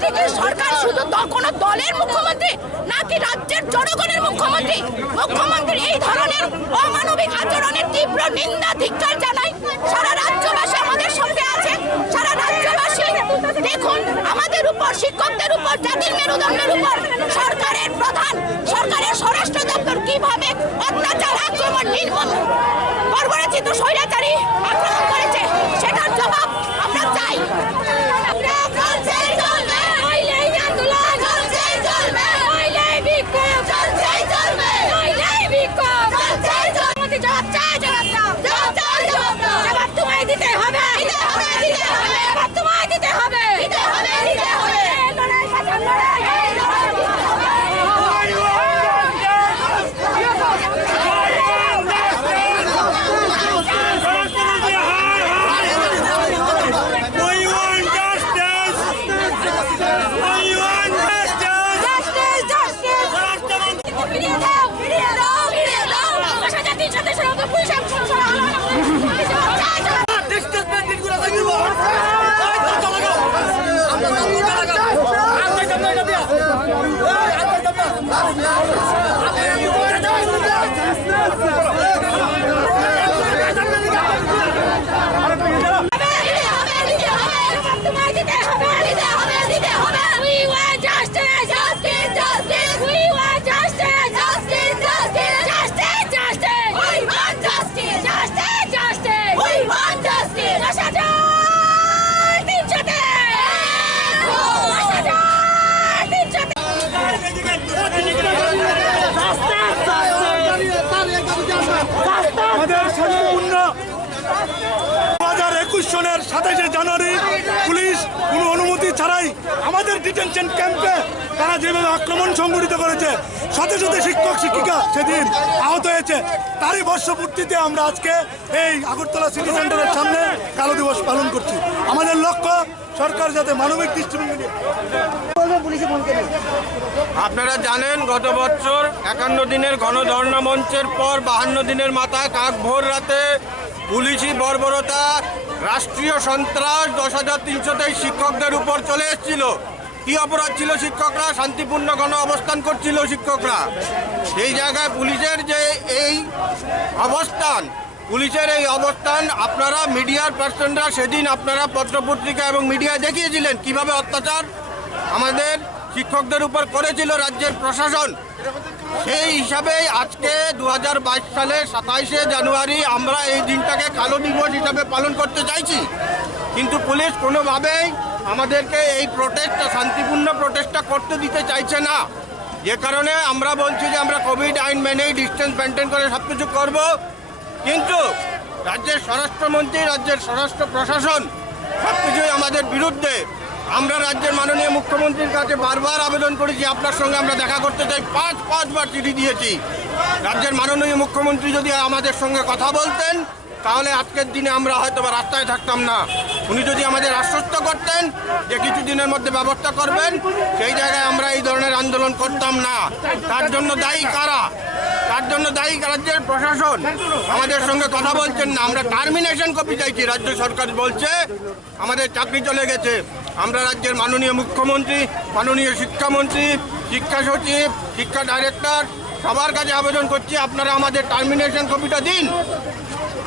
মুখ্যমন্ত্রী কি সরকার শুধু কোন দলের মুখ্যমন্ত্রী নাকি রাজ্যের জনগণের মুখ্যমন্ত্রী? মুখ্যমন্ত্রীর এই ধরনের অমানবিক আচরণের তীব্র নিন্দা ধিক্কার জানাই। সারা রাজ্যবাসী আমাদের সঙ্গে আছে। সারা রাজ্যবাসী দেখুন আমাদের উপর, শিক্ষকদের উপর, জাতির মেরুদণ্ডের উপর সরকারের প্রধান, সরকারের স্বরাষ্ট্র দপ্তর কিভাবে অত্যাচার, আক্রমণ, নির্মম, বর্বরচিত স্বৈরাচারী আক্রমণ করেছে, সেটার জবাব আমরা চাই। সনের 27শে জানুয়ারি পুলিশ কোনো অনুমতি ছাড়াই আমাদের ডিটেনশন ক্যাম্পে তারা যেভাবে আক্রমণ সংঘটিত করেছে, শত শত শিক্ষক শিক্ষিকা সেদিন আহত হয়েছে। তারই বর্ষপূর্তিতে আমরা আজকে এই আগরতলা সিটি সেন্টারের সামনে কালো দিবস পালন করছি। আমাদের লক্ষ্য সরকার যাতে মানবিক দৃষ্টিভঙ্গি নিয়ে। আপনারা জানেন গত বছর 51 দিনের গণধর্ণা মঞ্চের পর 52 দিনের মাথায় কাক ভোর রাতে পুলিশি বর্বরতা, রাষ্ট্রীয় সন্ত্রাস 10,323 শিক্ষকদের উপর চলে এসেছিল। কি অপরাধ ছিল? শিক্ষকরা শান্তিপূর্ণ গণ অবস্থান করছিল। শিক্ষকরা সেই জায়গায় পুলিশের যে এই অবস্থান, আপনারা মিডিয়ার পার্সনরা সেদিন আপনারা পত্রপত্রিকা এবং মিডিয়ায় দেখিয়েছিলেন কিভাবে অত্যাচার আমাদের শিক্ষকদের উপর করেছিল রাজ্যের প্রশাসন। সেই হিসাবে আজকে 2022 সালের 27শে জানুয়ারি আমরা এই দিনটাকে কালো দিবস হিসাবে পালন করতে চাইছি, কিন্তু পুলিশ কোনোভাবেই আমাদেরকে এই প্রোটেস্টটা, শান্তিপূর্ণ প্রোটেস্টটা করতে দিতে চাইছে না। যে কারণে আমরা বলছি যে আমরা কোভিড আইন মেনেই ডিস্টেন্স মেনটেন করে সব কিছু করবো, কিন্তু রাজ্যের স্বরাষ্ট্রমন্ত্রী, রাজ্যের স্বরাষ্ট্র প্রশাসন সব কিছুই আমাদের বিরুদ্ধে। আমরা রাজ্যের মাননীয় মুখ্যমন্ত্রীর কাছে বারবার আবেদন করেছি, আপনার সঙ্গে আমরা দেখা করতে চাই, 5বার চিঠি দিয়েছি। রাজ্যের মাননীয় মুখ্যমন্ত্রী যদি আমাদের সঙ্গে কথা বলতেন তাহলে আজকের দিনে আমরা হয়তো বা রাস্তায় থাকতাম না। উনি যদি আমাদের আশ্বস্ত করতেন যে কিছু দিনের মধ্যে ব্যবস্থা করবেন, সেই জায়গায় আমরা এই ধরনের আন্দোলন করতাম না। তার জন্য দায়ী কারা? তার জন্য দায়ী রাজ্যের প্রশাসন। আমাদের সঙ্গে কথা বলছেন না। আমরা টার্মিনেশন কপি চাইছি। রাজ্য সরকার বলছে আমাদের চাকরি চলে গেছে। আমরা রাজ্যের মাননীয় মুখ্যমন্ত্রী, মাননীয় শিক্ষামন্ত্রী, শিক্ষা সচিব, শিক্ষা ডাইরেক্টর সবার কাছে আবেদন করছি, আপনারা আমাদের টার্মিনেশন কপিটা দিন।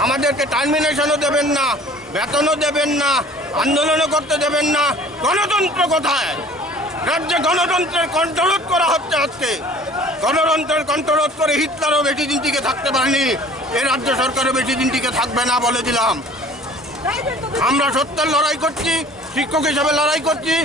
আমাদেরকে টার্মিনেশনও দেবেন না, বেতনও দেবেন না, আন্দোলনও করতে দেবেন না। গণতন্ত্র কোথায়? রাজ্যে গণতন্ত্রের কণ্ঠরোধ করা হচ্ছে। আজকে গণতন্ত্রের কণ্ঠরোধ করে হিটলারও বেশি দিন টিকে থাকতে পারেনি, এই রাজ্য সরকারও বেশি দিন টিকে থাকবে না বলে দিলাম। আমরা সত্যের লড়াই করছি, শিক্ষক হিসাবে লড়াই করছি।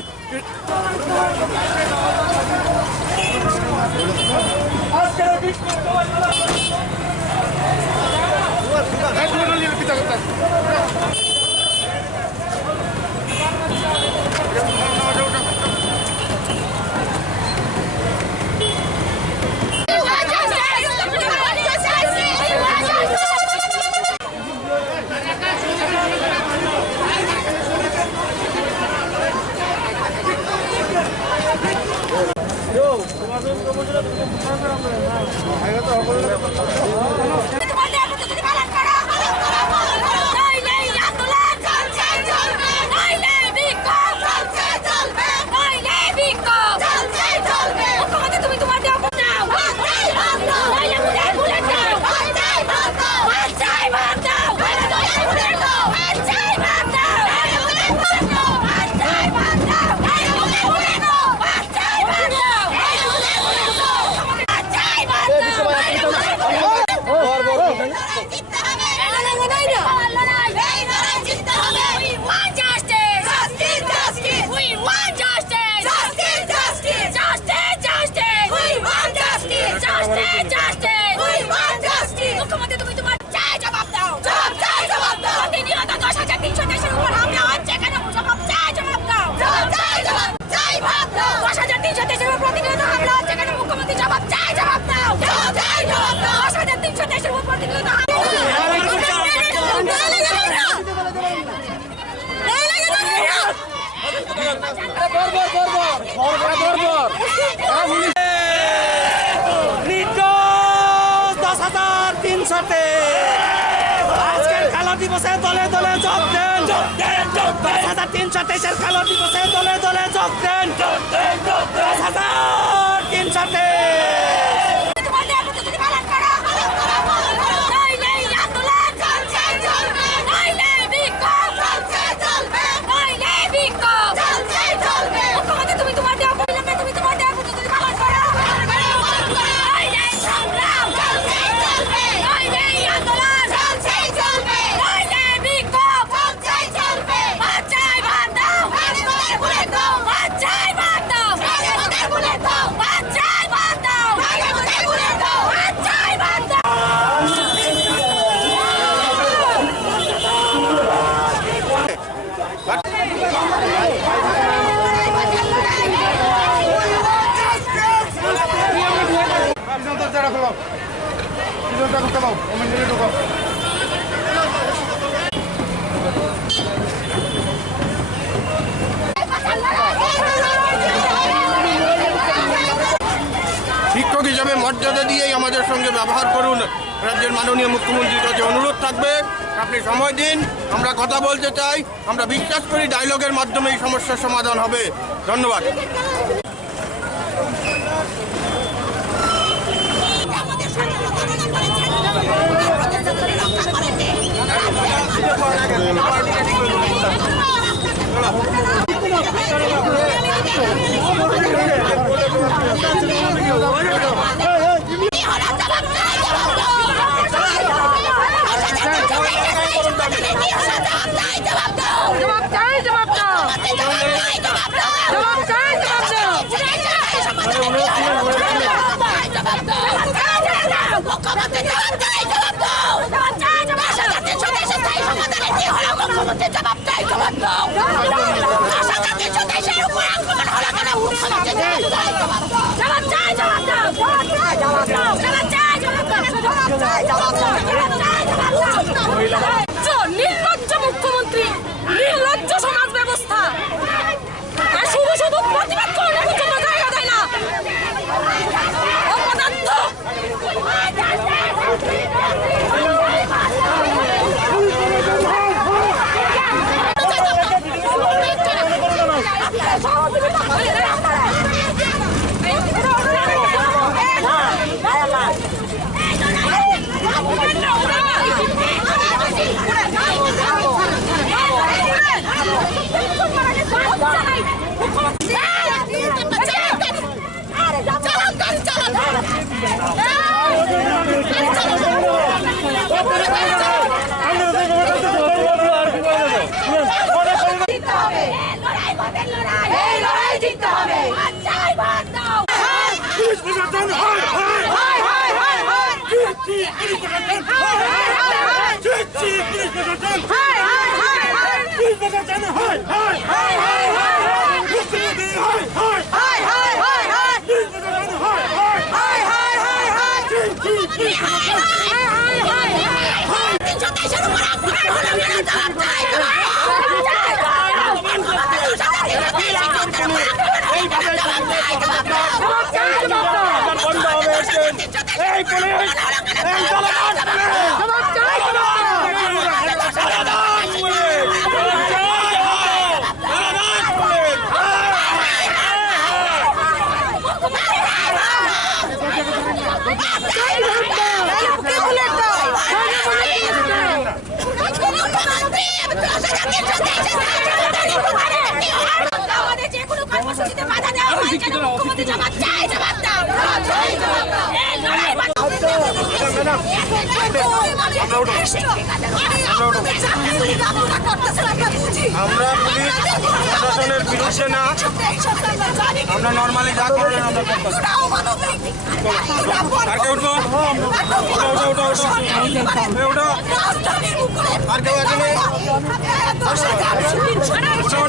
আজকের কালো দিবসে দলে দলে যোগ দেন 10,323 কালো দিবসে দলে দলে যোগ দেন 10,323 শিক্ষক হিসাবে মর্যাদা দিয়েই আমাদের সঙ্গে ব্যবহার করুন। রাজ্যের মাননীয় মুখ্যমন্ত্রীর কাছে অনুরোধ থাকবে, আপনি সময় দিন, আমরা কথা বলতে চাই। আমরা বিশ্বাস করি ডায়লগের মাধ্যমে এই সমস্যার সমাধান হবে। ধন্যবাদ। নির্লজ্জ মুখ্যমন্ত্রী, নির্লজ্জ সমাজ ব্যবস্থা, শুধু শুধু প্রতিবাদ করলে পর্যন্ত জায়গা দেয় না। অপদার্থ আমরা পুলিশ প্রশাসনের বিরুদ্ধে না, আমরা নর্মালি যা করেন আমরা আর কেউ উঠবো, আর কেউ আছে